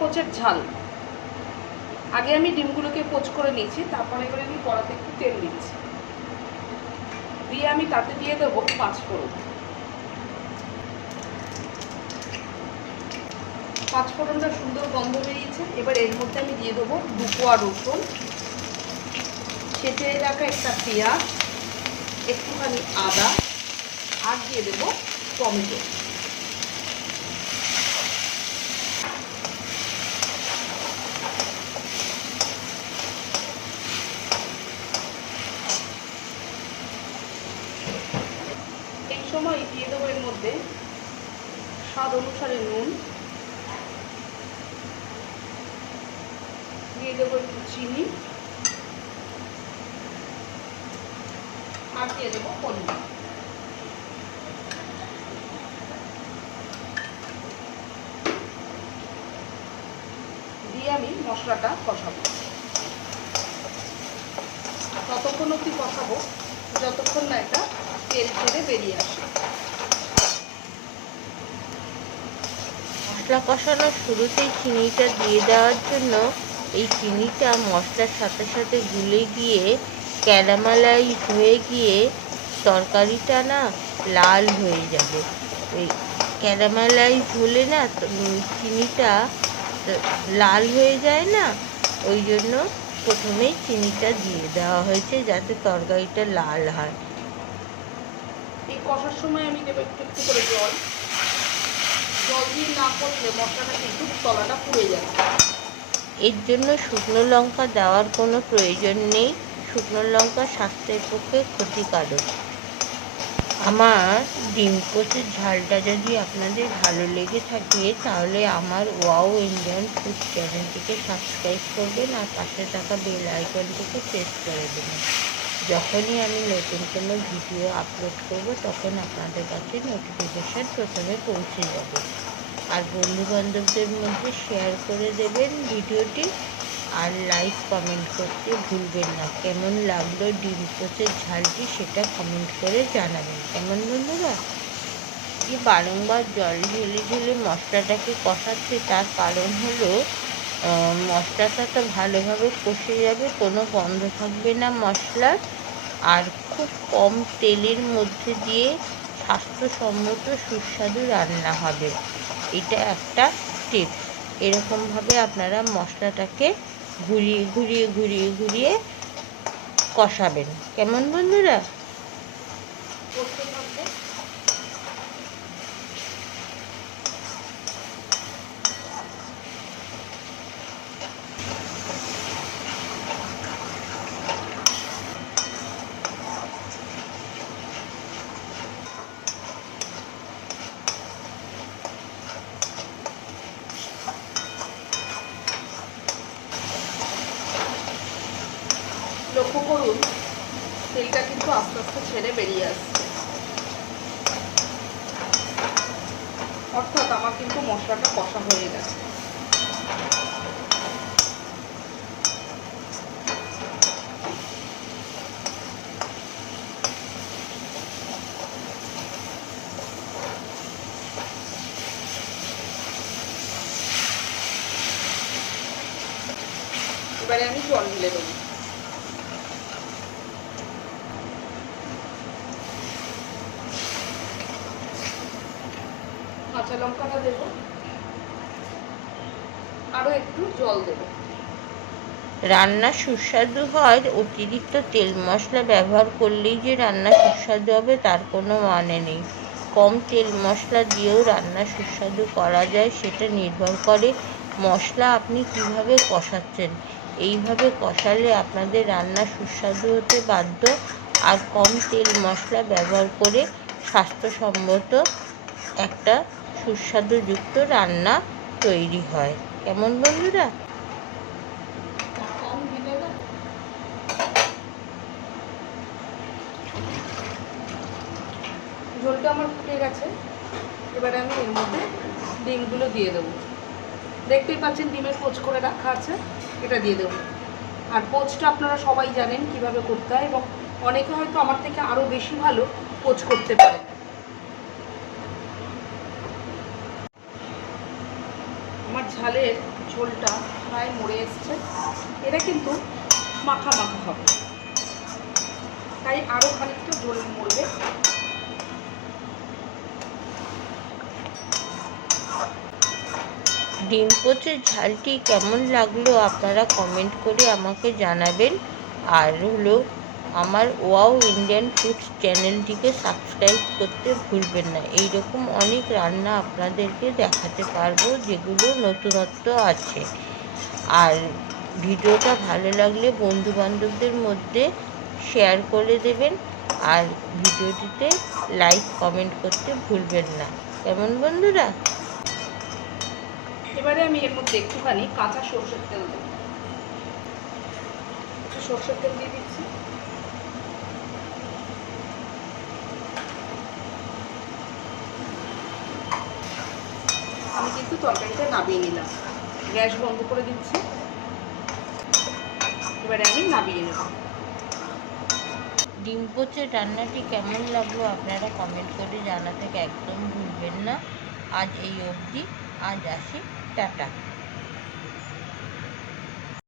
পোচের ঝাল। আগে আমি ডিমগুলোকে পোচ করে নিয়েছি, তারপরে এবারে আমি কড়াতে একটু তেল দিচ্ছি, দিয়ে আমি তাতে দিয়ে দেবো 5 ফোড়ন। 5 ফোড়নটা সুন্দর গন্ধ বেরিয়েছে। এবার এর মধ্যে আমি দিয়ে দেবো 2 কোয়া রসুন, ছেঁচে রাখা একটা পেঁয়াজ, একটুখানি আদা, আর দিয়ে দেবো টমেটো। এই সময় দিয়ে দেবো এর মধ্যে স্বাদ অনুসারে নুন, দিয়ে দেবো একটু চিনি, আর দিয়ে দেবো পনির। দিয়ে আমি মশলাটা কষাবো। ততক্ষণ অবধি কষাবো যতক্ষণ না এটা তেল ছেড়ে বেরিয়ে আসে। মশলা কষানোর শুরুতেই চিনিটা দিয়ে দেওয়ার জন্য এই চিনিটা মশলার সাথে সাথে গুলে গিয়ে ক্যারামেলাইজ হয়ে গিয়ে তরকারিটা না লাল হয়ে যাবে। ওই ক্যারামেলাইজ হলে না চিনিটা লাল হয়ে যায় না, ওই জন্য প্রথমেই চিনিটা দিয়ে দেওয়া হয়েছে যাতে তরকারিটা লাল হয়। এই কষার সময় আমি দেবো একটু একটু করে জল। জল দিয়ে না করলে মশলাটা কিন্তু তলাটা পুড়ে যাবে। এর জন্য শুকনো লঙ্কা দেওয়ার কোনো প্রয়োজন নেই। শুকনো লঙ্কা স্বাস্থ্যের পক্ষে ক্ষতিকারক। আমার ডিম পোচের ঝালটা যদি আপনাদের ভালো লেগে থাকে তাহলে আমার ওয়াও ইন্ডিয়ান ফুড চ্যানেলটিকে সাবস্ক্রাইব করবেন আর পাশে থাকা বেল আইকনটিকে প্রেস করে দেবেন। যখনই আমি নতুন কোনো ভিডিও আপলোড করব তখন আপনাদের কাছে নোটিফিকেশান প্রথমে পৌঁছে যাবে। আর বন্ধুবান্ধবদের মধ্যে শেয়ার করে দেবেন ভিডিওটি, আর লাইক কমেন্ট করতে ভুলবেন না। কেমন লাগলো ডিম পোচের ঝালটি সেটা কমেন্ট করে জানাবেন। কেমন বন্ধুরা? এই বারংবার জল ঢেলে ঢেলে মশলাটাকে কষাচ্ছে, তার কারণ হলো মশলাটা তো ভালোভাবে কষে যাবে, কোনো গন্ধ থাকবে না মশলার, আর খুব কম তেলের মধ্যে দিয়ে স্বাস্থ্যসম্মত সুস্বাদু রান্না হবে। এটা একটা টিপস। এরকমভাবে আপনারা মশলাটাকে ঘুরিয়ে ঘুরিয়ে ঘুরিয়ে ঘুরিয়ে কষাবেন। কেমন বন্ধুরা? লক্ষ্য করুন তেলটা কিন্তু আস্তে আস্তে ছেড়ে বেরিয়ে আসছে, অর্থাৎ আমার কিন্তু মশলাটা কষা হয়ে গেছে। এবারে আমি জল ঢেলে দেবো। কাঁচা লঙ্কাটা দেবো, আরো একটু জল দেবো। রান্না সুস্বাদু হয় অতিরিক্ত তেল মশলা ব্যবহার করলেই যে রান্না সুস্বাদু হবে তার কোনো মানে নেই। কম তেল মশলা দিয়েও রান্না সুস্বাদু করা যায়, সেটা নির্ভর করে মশলা আপনি কিভাবে কষাচ্ছেন। এইভাবে কষালে আপনাদের রান্না সুস্বাদু হতে বাধ্য। আর কম তেল মশলা ব্যবহার করে স্বাস্থ্যসম্মত একটা সুস্বাদুযুক্ত রান্না তৈরি হয়। কেমন বন্ধুরা? ঝোলটা আমার ফুটে গেছে। এবারে আমি এর মধ্যে ডিমগুলো দিয়ে দেবো। দেখতেই পাচ্ছেন ডিমের পোচ করে রাখা আছে, এটা দিয়ে দেবো। আর পোচটা আপনারা সবাই জানেন কিভাবে করতে হয়, এবং অনেকে হয়তো আমার থেকে আরও বেশি ভালো পোচ করতে পারে। আমার ঝালের ঝোলটা প্রায় মরে এসছে। এটা কিন্তু মাখা মাখা হবে, তাই আরও খানিকটা ঝোল মরবে। ডিম পোচের ঝালটি কেমন লাগলো আপনারা কমেন্ট করে আমাকে জানাবেন। আর হলো আমার ওয়াও ইন্ডিয়ান ফুডস চ্যানেলটিকে সাবস্ক্রাইব করতে ভুলবেন না। এইরকম অনেক রান্না আপনাদেরকে দেখাতে পারবো যেগুলো নতুনত্ব আছে। আর ভিডিওটা ভালো লাগলে বন্ধুবান্ধবদের মধ্যে শেয়ার করে দেবেন। আর ভিডিওটিতে লাইক কমেন্ট করতে ভুলবেন না, কেমন বন্ধুরা? এবারে আমি এর মধ্যে একটুখানি কাঁচা সরষের তেল দেবো। একটু সরষের তেল দিয়ে দিচ্ছি। আমি কিন্তু তরকারিটা নামিয়ে নিলাম, গ্যাস বন্ধ করে দিচ্ছি। এবারে আমি নামিয়ে নেব। ডিম পোচের রান্নাটি কেমন লাগলো আপনারা কমেন্ট করে জানাতে একদম ভুলবেন না। আজ এই অবধি, আজ আসি, টাটা।